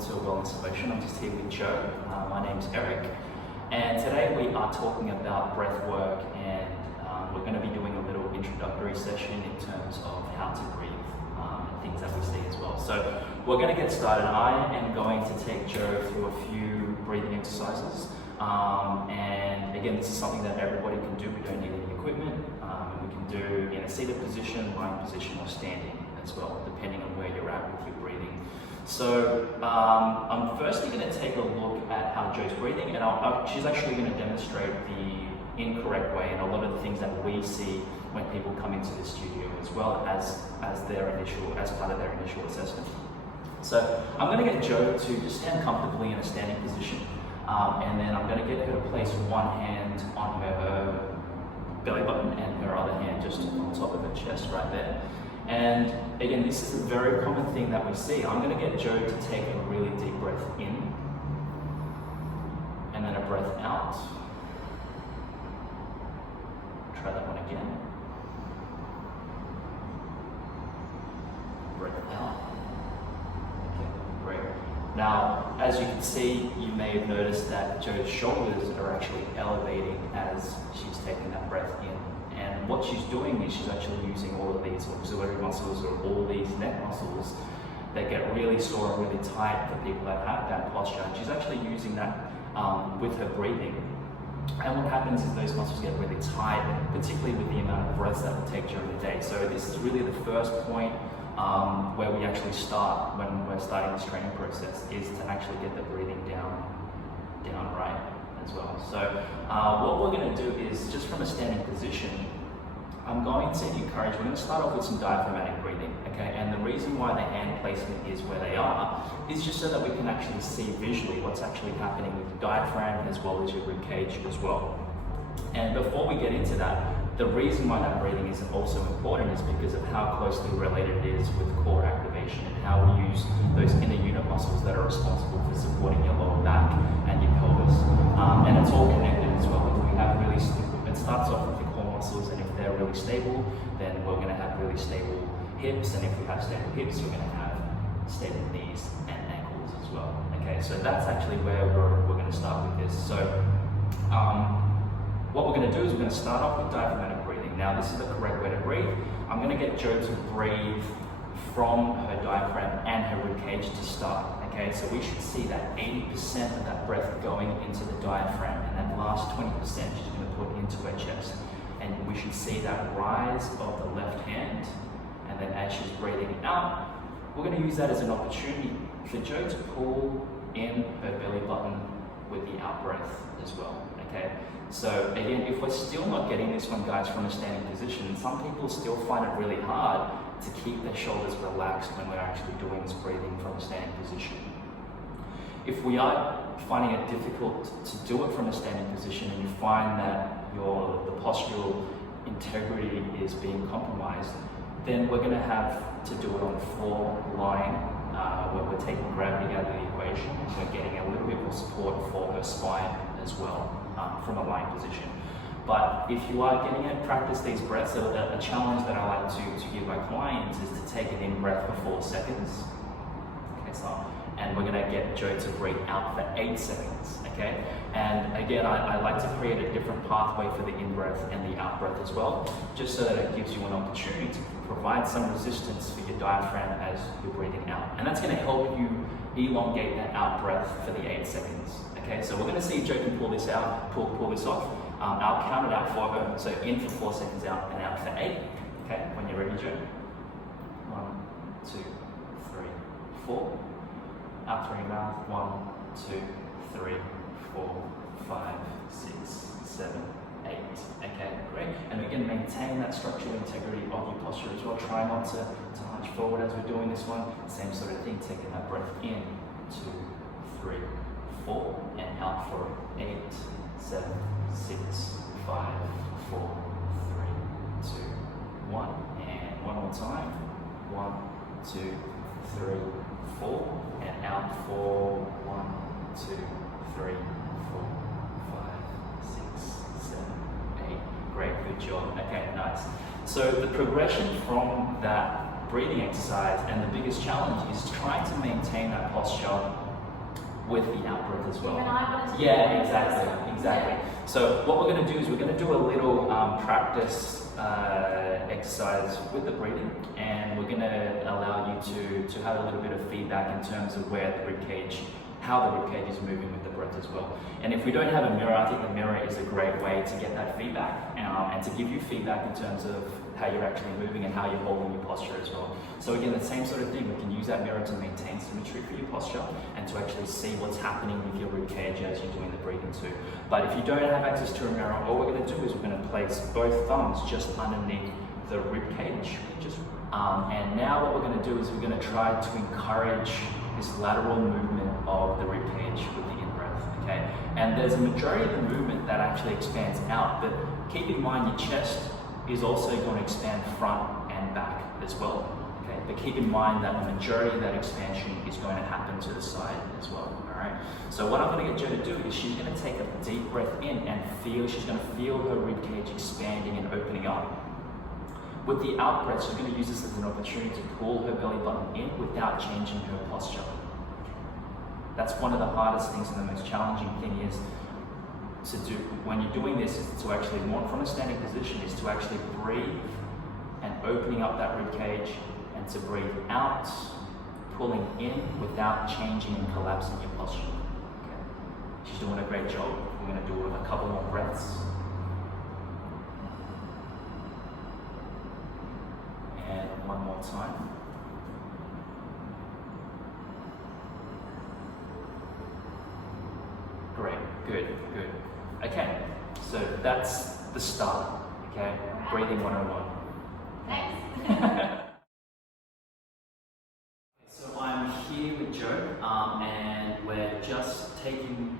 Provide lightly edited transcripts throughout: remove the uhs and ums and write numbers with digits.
to Wellness Emotion. I'm just here with Joe. My name's Eric, and today we are talking about breath work, and we're going to be doing a little introductory session in terms of how to breathe and things that we see as well. So we're going to get started. I am going to take Joe through a few breathing exercises, and again, this is something that everybody can do. We don't need any equipment, and we can do in a seated position, lying position, or standing as well, depending on where you're at with your breathing. So I'm firstly going to take a look at how Joe's breathing, and she's actually going to demonstrate the incorrect way and a lot of the things that we see when people come into the studio, as well as part of their initial assessment. So I'm going to get Joe to just stand comfortably in a standing position, and then I'm going to get her to place one hand on her belly button and her other hand just on top of her chest right there. And again, this is a very common thing that we see. I'm going to get Joe to take a really deep breath in, and then a breath out. Try that one again. Breath out. Okay, great. Now, as you can see, you may have noticed that Joe's shoulders are actually elevating as she's taking that breath in. And what she's doing is she's actually using all of these auxiliary muscles, or all these neck muscles that get really sore and really tight for people that have that posture. And she's actually using that with her breathing. And what happens is those muscles get really tight, particularly with the amount of breaths that we take during the day. So this is really the first point where we actually start when we're starting this training process, is to actually get the breathing down right as well. So what we're going to do is, just from a standing position, we're going to start off with some diaphragmatic breathing, okay? And the reason why the hand placement is where they are is just so that we can actually see visually what's actually happening with the diaphragm as well as your rib cage as well. And before we get into that, the reason why that breathing is also important is because of how closely related it is with core activation, and how we use those inner unit muscles that are responsible for supporting your lower back and your pelvis. And it's all connected as well. It starts off with the core muscles, and if they're really stable, then we're going to have really stable hips, and if we have stable hips, we're going to have stable knees and ankles as well. Okay, so that's actually where we're going to start with this. So what we're going to do is we're going to start off with diaphragmatic breathing. Now, this is the correct way to breathe. I'm going to get Joe to breathe from her diaphragm and her rib cage to start. Okay, so we should see that 80% of that breath going into the diaphragm, and that last 20% she's going to put into her chest. And we should see that rise of the left hand, and then as she's breathing out, we're going to use that as an opportunity for Joe to pull in her belly button with the out breath as well. Okay, so again, if we're still not getting this one, guys, from a standing position, some people still find it really hard to keep their shoulders relaxed when we're actually doing this breathing from a standing position. If we are finding it difficult to do it from a standing position, and you find that the postural integrity is being compromised, then we're going to have to do it on the floor, lying, where we're taking gravity out of the equation, and we're getting a little bit more support for her spine as well from a lying position. But if you are getting it, practice these breaths. So a challenge that I like to give my clients is to take an in-breath for 4 seconds. Okay, and we're going to get Joe to breathe out for 8 seconds. Okay, and again, I like to create a different pathway for the in-breath and the out-breath as well, just so that it gives you an opportunity to provide some resistance for your diaphragm as you're breathing out. And that's going to help you elongate that out-breath for the 8 seconds. Okay, so we're going to see if Joe can pull this out, pull this off. I'll count it out for her. So in for 4 seconds, out, and out for 8. Okay, when you're ready, Joe. 1, 2, 3, 4. Out through your mouth. 1, 2, 3, 4, 5, 6, 7, 8. Okay, great. And again, maintain that structural integrity of your posture as well. Try not to hunch forward as we're doing this one. Same sort of thing, taking that breath in. 2, 3, 4, and out for 8, 7, 6, 5, 4, 3, 2, 1. And one more time. 1, 2, 3, 4, and out for 1, 2, 3, 4, 5, 6, 7, 8. Great, good job. Okay, nice. So the progression from that breathing exercise, and the biggest challenge is trying to maintain that posture with the out breath as well. Even I wanted to Yeah, exactly. Yeah. So what we're going to do is we're going to do a little practice exercise with the breathing, and we're going to allow you to have a little bit of feedback in terms of where the rib cage, how the rib cage is moving with the breath as well. And if we don't have a mirror, I think the mirror is a great way to get that feedback and to give you feedback in terms of how you're actually moving and how you're holding your posture as well. So again, the same sort of thing, we can use that mirror to maintain symmetry for your posture and to actually see what's happening with your rib cage as you're doing the breathing too. But if you don't have access to a mirror, all we're going to do is we're going to place both thumbs just underneath the rib cage. And now what we're going to do is we're going to try to encourage this lateral movement of the rib cage with the in-breath, okay? And there's a majority of the movement that actually expands out, but keep in mind your chest is also going to expand front and back as well, okay? But keep in mind that the majority of that expansion is going to happen to the side as well, all right? So what I'm going to get Jo to do is she's going to take a deep breath in and she's going to feel her rib cage expanding and opening up. With the out breath, she's going to use this as an opportunity to pull her belly button in without changing her posture. That's one of the hardest things and the most challenging thing is to do when you're doing this, is to actually, more from a standing position, is to actually breathe and opening up that rib cage, and to breathe out, pulling in without changing and collapsing your posture. Okay. She's doing a great job. We're going to do a couple more breaths. And one more time. Great, good. Okay, so that's the start, okay? Breathing 101. Thanks. So I'm here with Jo, and we're just taking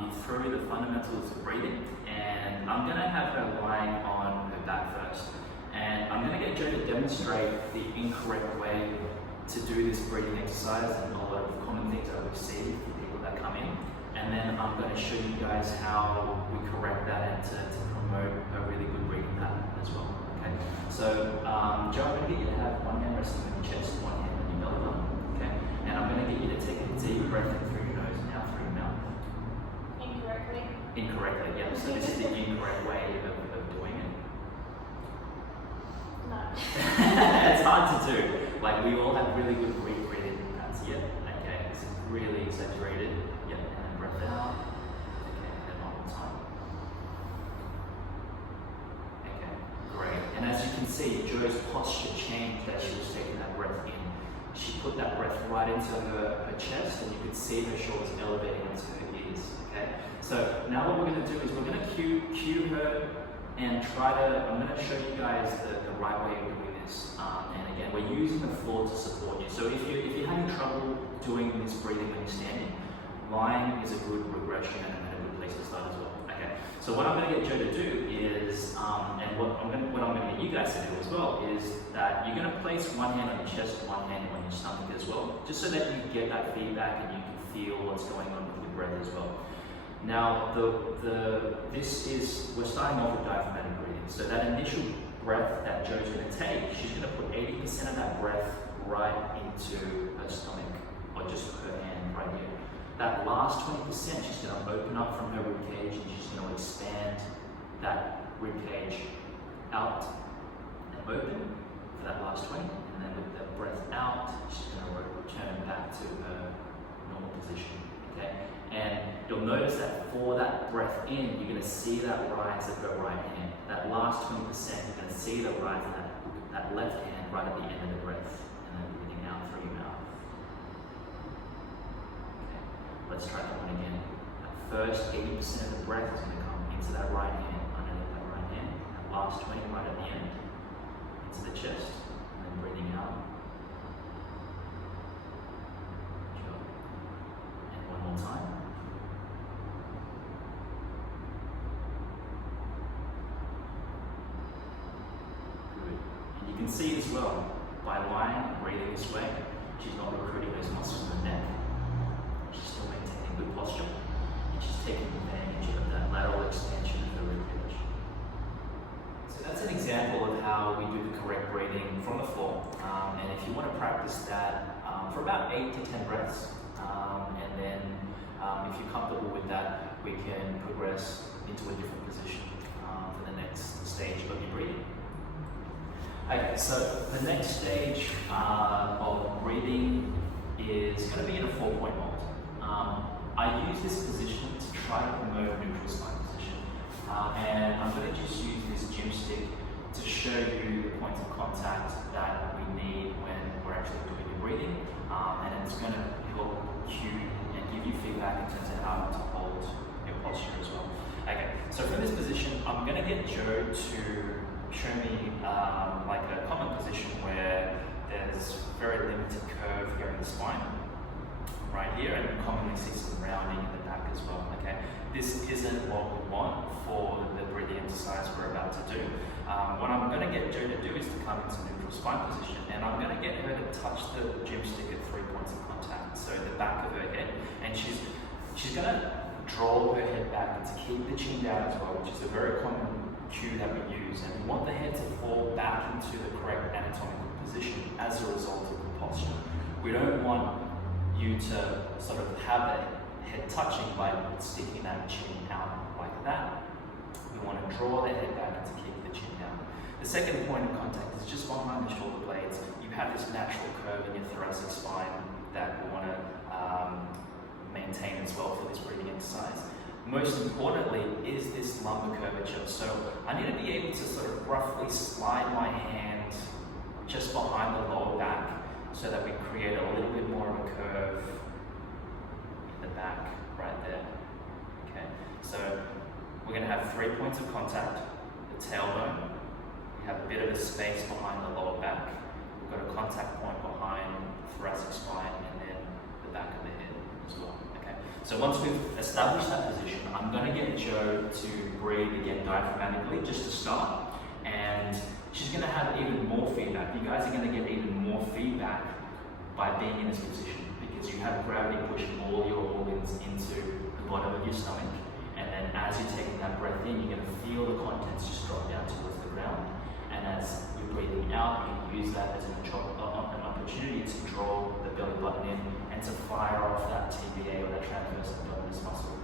you through the fundamentals of breathing, and I'm going to have her lying on her back first. And I'm going to get Jo to demonstrate the incorrect way to do this breathing exercise and a lot of common things that we see for people that come in. And then I'm going to show you guys how we correct that and to promote a really good breathing pattern as well. Okay. So Jo, I'm going to get you to have one hand resting on your chest, one hand on your belly button. Okay. And I'm going to get you to take a deep breath in through your nose and out through your mouth. Incorrectly? Incorrectly, yeah. So this is the incorrect way of doing it. No. It's hard to do. Like, we all have really good breathing patterns. Yeah. Okay. This is really exaggerated. Yeah. And then breath out. Okay. And then one more time. Okay. Great. And as you can see, Jo's posture changed as she was taking that breath in. She put that breath right into her chest, and you could see her shoulders elevating into her ears. Okay. So now what we're going to do is we're going to cue her and I'm going to show you guys the right way of doing this. And again, we're using the floor to support you. So if you're having trouble doing this breathing when you're standing, lying is a good regression and a good place to start as well. Okay. So what I'm going to get Jo to do is, and what I'm going to get you guys to do as well, is that you're going to place one hand on your chest, one hand on your stomach as well, just so that you get that feedback and you can feel what's going on with your breath as well. Now, we're starting off with diaphragmatic breathing. So that initial breath that Jo's going to take, she's going to put 80% of that breath right into her stomach, or just her hand right here. That last 20%, she's going to open up from her rib cage, and she's going to expand that rib cage out and open for that last 20. And then with the breath out, she's going to return back to her normal position. Okay? And you'll notice that for that breath in, you're going to see that rise of her right hand. That last 20%, you're going to see the rise of that left hand right at the end of the breath. And then breathing out through your mouth. Okay, let's try that one again. That first 80% of the breath is going to come into that right hand, underneath that right hand. That last 20 right at the end, into the chest. And then breathing out. Sure. And one more time. You can see as well, by lying and breathing this way, she's not recruiting those muscles in the neck. She's still maintaining good posture, and she's taking advantage of that lateral expansion of the rib cage. So that's an example of how we do the correct breathing from the floor. And if you want to practice that for about 8 to 10 breaths, and then If you're comfortable with that, we can progress into a different position for the next stage of your breathing. Okay, so the next stage of breathing is going to be in a 4-point mold. I use this position to try to promote a neutral spine position, and I'm going to just use this gym stick to show you the points of contact that we need when we're actually doing your breathing, and it's going to help cue and give you feedback in terms of how to hold your posture as well. Okay, so from this position, I'm going to get Joe to show me like a common position where there's very limited curve here in the spine, right here, and commonly see some rounding in the back as well. Okay, this isn't what we want for the breathing exercise we're about to do. What I'm going to get Joe to do is to come into neutral spine position, and I'm going to get her to touch the gym stick at 3 points of contact, so the back of her head, and she's going to draw her head back and to keep the chin down as well, which is a very common cue that we use, and we want the head to fall back into the correct anatomical position as a result of the posture. We don't want you to sort of have that head touching by sticking that chin out like that. We want to draw the head back and to keep the chin down. The second point of contact is just behind the shoulder blades. You have this natural curve in your thoracic spine that we want to maintain as well for this breathing exercise. Most importantly is this lumbar curvature. So I need to be able to sort of roughly slide my hand just behind the lower back so that we create a little bit more of a curve in the back right there. Okay, so we're going to have 3 points of contact, the tailbone, we have a bit of a space behind the lower back, we've got a contact point behind the thoracic spine, and then the back of the head as well. Okay, so once we've established that position, I'm going to get Joe to breathe again diaphragmatically just to start, and she's going to have even more feedback. You guys are going to get even more feedback by being in this position, because you have gravity pushing all your organs into the bottom of your stomach, and then as you're taking that breath in, you're going to feel the contents just drop down towards the ground, and as you're breathing out, you can use that as an opportunity to draw the belly button in and to fire off that TVA or that transverse abdominis muscle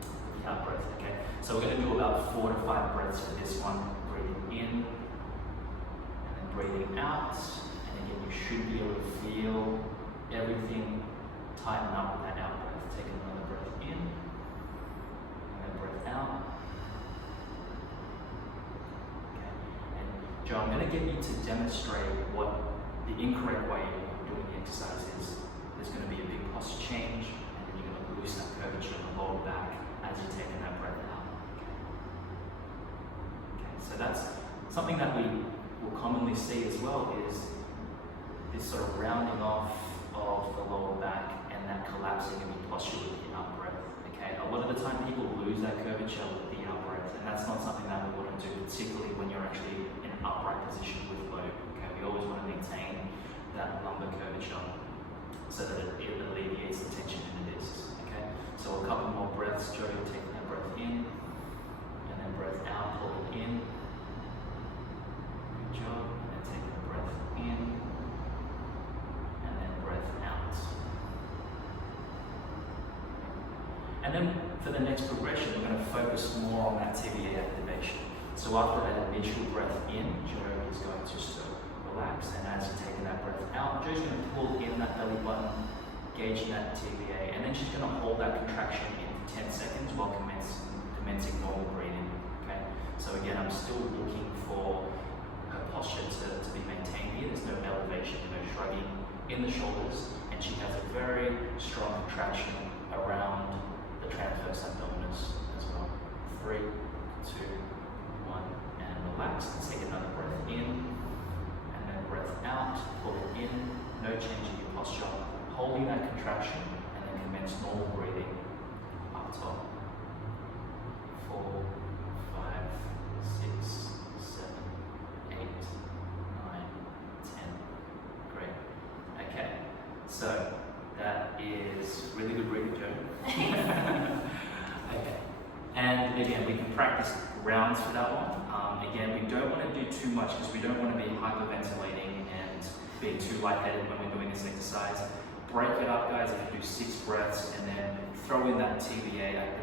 with the out breath. Okay, so we're going to do about 4 to 5 breaths for this one. Breathing in and then breathing out, and again you should be able to feel everything tighten up with that out breath. Take another breath in and then breath out. Okay, and Joe, I'm going to get you to demonstrate what the incorrect way of doing the exercise is. There's going to be a big posture change, and then you're going to lose that curvature in the lower back as you're taking that breath out. Okay, so that's something that we will commonly see as well, is this sort of rounding off of the lower back and that collapsing of your posture with the out breath. Okay, a lot of the time people lose that curvature with the out breath, and that's not something that we want to do, particularly when you're actually in an upright position with load. Okay, we always want to maintain that lumbar curvature so that it alleviates the tension in the discs. Okay, so a couple more breaths. Joe, take that breath in and then breath out, pull it in. Good job. And then take a breath in and then breath out. And then for the next progression, we're going to focus more on that TVA activation. So after that initial breath in, Joe is going to just relax, and as you're taking that breath out, Joe's going to pull in that belly button, gauging that TVA, and then she's going to hold that contraction in for 10 seconds while commencing normal breathing. Okay, so again, I'm still looking for her posture to be maintained here. There's no elevation, no shrugging in the shoulders, and she has a very strong contraction around the transverse abdominis as well. 3, 2, 1, and relax. And take another breath in. Breath out, pull it in, no change in your posture, holding that contraction, and then commence normal breathing up top. 4, 5, 6, 7, 8, 9, 10. Great. Okay, so that is really good breathing, Joe. Okay, and again, we can practice rounds for that one. Again, we don't want to do too much because we don't want to be hyperventilating and being too lightheaded when we're doing this exercise. break it up, guys. If you do 6 breaths and then throw in that TVA at